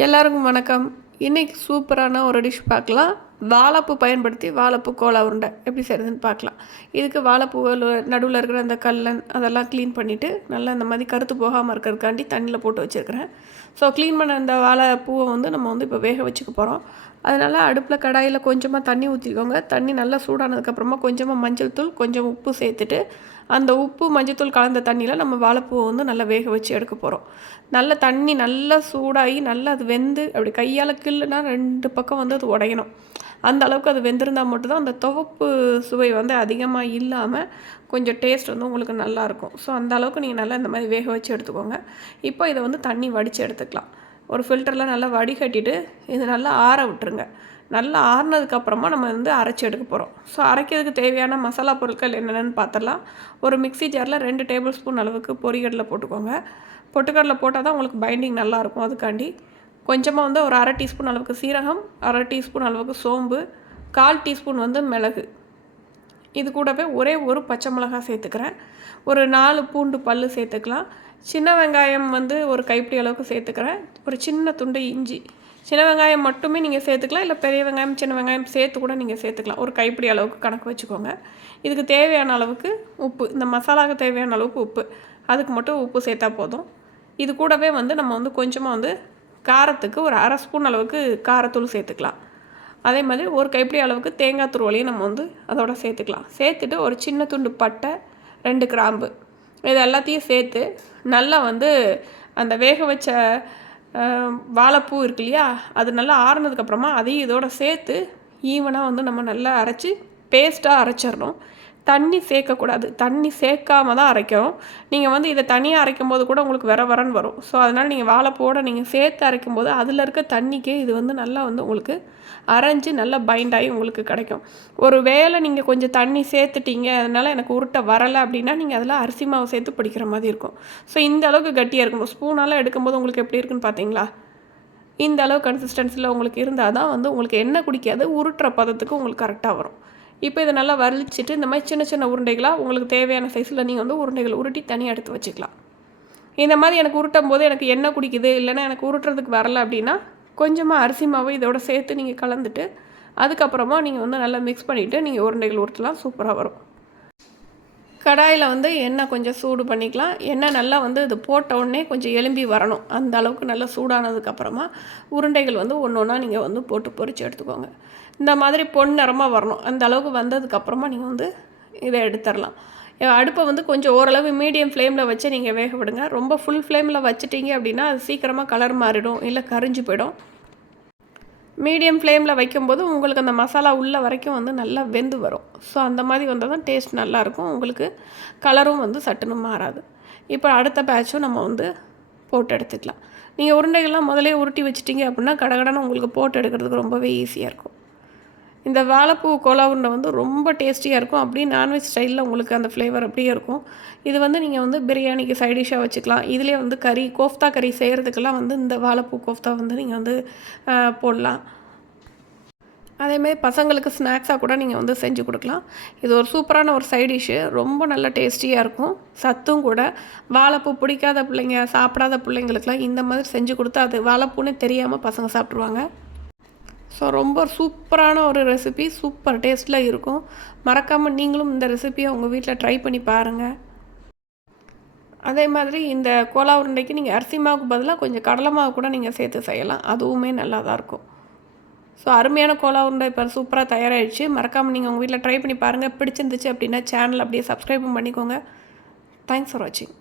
எல்லாருக்கும் வணக்கம். இன்றைக்கி சூப்பரான ஒரு டிஷ் பார்க்கலாம். வாழைப்பூ பயன்படுத்தி வாழைப்பூ கோலா உருண்டை எப்படி செய்கிறதுன்னு பார்க்கலாம். இதுக்கு வாழைப்பூ நடுவில் இருக்கிற அந்த கல்லன் அதெல்லாம் க்ளீன் பண்ணிவிட்டு நல்லா இந்த மாதிரி கருத்து போகாமல் இருக்கிறதுக்காண்டி தண்ணியில் போட்டு வச்சுருக்கிறேன். ஸோ க்ளீன் பண்ண அந்த வாழைப்பூவை வந்து நம்ம வந்து இப்போ வேக வச்சுக்க போகிறோம் அதனால் அடுப்பில் கடாயில் கொஞ்சமாக தண்ணி ஊற்றிக்கோங்க தண்ணி நல்லா சூடானதுக்கப்புறமா கொஞ்சமாக மஞ்சள் தூள் கொஞ்சம் உப்பு சேர்த்துட்டு அந்த உப்பு மஞ்சத்தூள் கலந்த தண்ணியில் நம்ம வாழைப்பூவை வந்து நல்லா வேக வச்சு எடுக்க போகிறோம் நல்ல தண்ணி நல்லா சூடாகி நல்லா அது வெந்து அப்படி கையால் கில்லுனா ரெண்டு பக்கம் வந்து அது உடையணும். அந்த அளவுக்கு அது வெந்திருந்தால் மட்டும்தான் அந்த துவப்பு சுவை வந்து அதிகமாக இல்லாமல் கொஞ்சம் டேஸ்ட் வந்து உங்களுக்கு நல்லாயிருக்கும் ஸோ அந்த அளவுக்கு நீங்கள் நல்லா இந்த மாதிரி வேக வச்சு எடுத்துக்கோங்க. இப்போ இதை வந்து தண்ணி வடித்து எடுத்துக்கலாம். ஒரு ஃபில்டரில் நல்லா வடிகட்டிட்டு இது நல்லா ஆற விட்டுருங்க. நல்லா ஆறுனதுக்கப்புறமா நம்ம வந்து அரைச்சி எடுக்க போகிறோம் ஸோ அரைக்கிறதுக்கு தேவையான மசாலா பொருட்கள் என்னென்னு பார்த்துடலாம் ஒரு மிக்சி ஜாரில் ரெண்டு டேபிள் ஸ்பூன் அளவுக்கு பொரிகடலை போட்டுக்கோங்க. பொட்டுக்கடலை போட்டால் தான் உங்களுக்கு பைண்டிங் நல்லாயிருக்கும் அதுக்காண்டி. கொஞ்சமாக வந்து ஒரு அரை டீஸ்பூன் அளவுக்கு சீரகம் அரை டீஸ்பூன் அளவுக்கு சோம்பு கால் டீஸ்பூன் வந்து மிளகு. இது கூடவே ஒரே ஒரு பச்சை மிளகாய் சேர்த்துக்கிறேன். ஒரு நாலு பூண்டு பல் சேர்த்துக்கலாம். சின்ன வெங்காயம் வந்து ஒரு கைப்பிடி அளவுக்கு சேர்த்துக்கிறேன். ஒரு சின்ன துண்டு இஞ்சி சின்ன வெங்காயம் மட்டுமே நீங்கள் சேர்த்துக்கலாம் இல்லை பெரிய வெங்காயம் சின்ன வெங்காயம் சேர்த்து கூட நீங்கள் சேர்த்துக்கலாம். ஒரு கைப்பிடி அளவுக்கு கணக்கு வச்சுக்கோங்க. இதுக்கு தேவையான அளவுக்கு உப்பு இந்த மசாலாவுக்கு தேவையான அளவுக்கு உப்பு. அதுக்கு மட்டும் உப்பு சேர்த்தா போதும். இது கூடவே வந்து நம்ம வந்து கொஞ்சமாக வந்து காரத்துக்கு ஒரு அரை ஸ்பூன் அளவுக்கு காரத்தூள் சேர்த்துக்கலாம். அதே மாதிரி ஒரு கைப்பிடி அளவுக்கு தேங்காய் துருவலையும் நம்ம வந்து அதோட சேர்த்துக்கலாம். சேர்த்துட்டு ஒரு சின்ன துண்டு பட்டை ரெண்டு கிராம்பு இது எல்லாத்தையும் சேர்த்து நல்லா வந்து அந்த வேக வச்ச வாழைப்பூ இருக்கு இல்லையா அது நல்லா ஆறுனதுக்கப்புறமா அதையும் இதோட சேர்த்து ஈவனாக வந்து நம்ம நல்லா அரைச்சி பேஸ்ட்டாக அரைச்சிடணும். தண்ணி சேர்க்கக்கூடாது. தண்ணி சேர்க்காம தான் அரைக்கணும். நீங்கள் வந்து இதை தனியாக அரைக்கும் போது கூட உங்களுக்கு வர வரன்னு வரும். ஸோ அதனால் நீங்கள் வாழைப்பூவோட நீங்கள் சேர்த்து அரைக்கும் போது அதில் இருக்க தண்ணிக்கே இது வந்து நல்லா வந்து உங்களுக்கு அரைஞ்சி நல்லா பைண்ட் ஆகி உங்களுக்கு கிடைக்கும். ஒரு வேளை நீங்கள் கொஞ்சம் தண்ணி சேர்த்துட்டீங்க அதனால் எனக்கு உருட்டை வரலை அப்படின்னா நீங்கள் அதில் அரிசி மாவு சேர்த்து பிடிக்கிற மாதிரி இருக்கும். ஸோ இந்த அளவுக்கு கட்டியாக இருக்கணும். ஸ்பூனால் எடுக்கும்போது உங்களுக்கு எப்படி இருக்குன்னு பார்த்தீங்களா இந்த அளவு கன்சிஸ்டன்சியில் உங்களுக்கு இருந்தால் தான் வந்து உங்களுக்கு எண்ணெய் குடிக்காது உருட்டுற பதத்துக்கு உங்களுக்கு கரெக்டாக வரும். இப்போ இதை நல்லா வலிச்சிட்டு இந்த மாதிரி சின்ன சின்ன உருண்டைகளாக உங்களுக்கு தேவையான சைஸில் நீங்கள் வந்து உருண்டைகள் உருட்டி தனியாக எடுத்து வச்சுக்கலாம். இந்த மாதிரி எனக்கு உருட்டும் போது எனக்கு எண்ணெய் குடிக்குது இல்லைன்னா எனக்கு உருட்டுறதுக்கு வரல அப்படின்னா கொஞ்சமாக அரிசி மாவு இதோட சேர்த்து நீங்கள் கலந்துட்டு அதுக்கப்புறமா நீங்கள் வந்து நல்லா மிக்ஸ் பண்ணிவிட்டு நீங்கள் உருண்டைகள் உருட்டலாம் சூப்பராக வரும். கடாயில் வந்து எண்ணெய் கொஞ்சம் சூடு பண்ணிக்கலாம். எண்ணெய் நல்லா வந்து இது போட்ட உடனே கொஞ்சம் எலும்பி வரணும். அந்த அளவுக்கு நல்லா சூடானதுக்கப்புறமா உருண்டைகள் வந்து ஒன்று ஒன்றா நீங்கள் வந்து போட்டு பொறிச்சு எடுத்துக்கோங்க. இந்த மாதிரி பொன் நிறமாக வரணும். அந்த அளவுக்கு வந்ததுக்கப்புறமா நீங்கள் வந்து இதை எடுத்துடலாம். அடுப்பை வந்து கொஞ்சம் ஓரளவு மீடியம் ஃப்ளேமில் வச்சு நீங்கள் வேக விடுங்க. ரொம்ப ஃபுல் ஃப்ளேமில் வச்சுட்டீங்க அப்படின்னா அது சீக்கிரமாக கலர் மாறிடும். இல்லை கரிஞ்சு போயிடும். மீடியம் ஃப்ளேமில் வைக்கும்போது உங்களுக்கு அந்த மசாலா உள்ள வரைக்கும் வந்து நல்லா வெந்து வரும். ஸோ அந்த மாதிரி வந்தால் தான் டேஸ்ட் நல்லாயிருக்கும் உங்களுக்கு கலரும் வந்து சட்டுன்னு மாறாது. இப்போ அடுத்த பேட்சும் நம்ம வந்து போட்டு எடுத்துக்கலாம். நீங்கள் உருண்டைகள்லாம் முதலே உருட்டி வச்சிட்டிங்க அப்படின்னா கடகடன்னு உங்களுக்கு போட்டு எடுக்கிறதுக்கு ரொம்பவே ஈஸியாக இருக்கும். இந்த வாழைப்பூ கோலா உருண்டை வந்து ரொம்ப டேஸ்டியாக இருக்கும். அப்படியே நான்வெஜ் ஸ்டைலில் உங்களுக்கு அந்த ஃப்ளேவர் அப்படியே இருக்கும். இது வந்து நீங்கள் வந்து பிரியாணிக்கு சைடிஷாக வச்சுக்கலாம். இதிலே வந்து கறி கோஃப்தா கறி செய்கிறதுக்கெல்லாம் வந்து இந்த வாழைப்பூ கோஃப்தா வந்து நீங்கள் வந்து போடலாம். அதேமாதிரி பசங்களுக்கு ஸ்நாக்ஸாக கூட நீங்கள் வந்து செஞ்சு கொடுக்கலாம். இது ஒரு சூப்பரான ஒரு சைட் டிஷ்ஷு ரொம்ப நல்ல டேஸ்டியாக இருக்கும். சத்தும் கூட. வாழைப்பூ பிடிக்காத பிள்ளைங்க சாப்பிடாத பிள்ளைங்களுக்குலாம் இந்த மாதிரி செஞ்சு கொடுத்தா அது வாழைப்பூன்னு தெரியாமல் பசங்க சாப்பிட்ருவாங்க ஸோ ரொம்ப சூப்பரான ஒரு ரெசிபி சூப்பர் டேஸ்ட்டில் இருக்கும். மறக்காமல் நீங்களும் இந்த ரெசிபியை உங்கள் வீட்டில் ட்ரை பண்ணி பாருங்கள் அதே மாதிரி இந்த கோலா உருண்டைக்கு நீங்கள் அரிசி மாவுக்கு பதிலாக கொஞ்சம் கடலை மாவு கூட நீங்கள் சேர்த்து செய்யலாம். அதுவுமே நல்லா தான் இருக்கும். ஸோ அருமையான கோலா உருண்டை இப்போ சூப்பராக தயாராகிடுச்சு மறக்காமல் நீங்கள் உங்கள் வீட்டில் ட்ரை பண்ணி பாருங்கள் பிடிச்சிருந்துச்சு அப்படின்னா சேனல் அப்படியே சப்ஸ்கிரைபும் பண்ணிக்கோங்க. தேங்க்ஸ் ஃபார் வாட்சிங்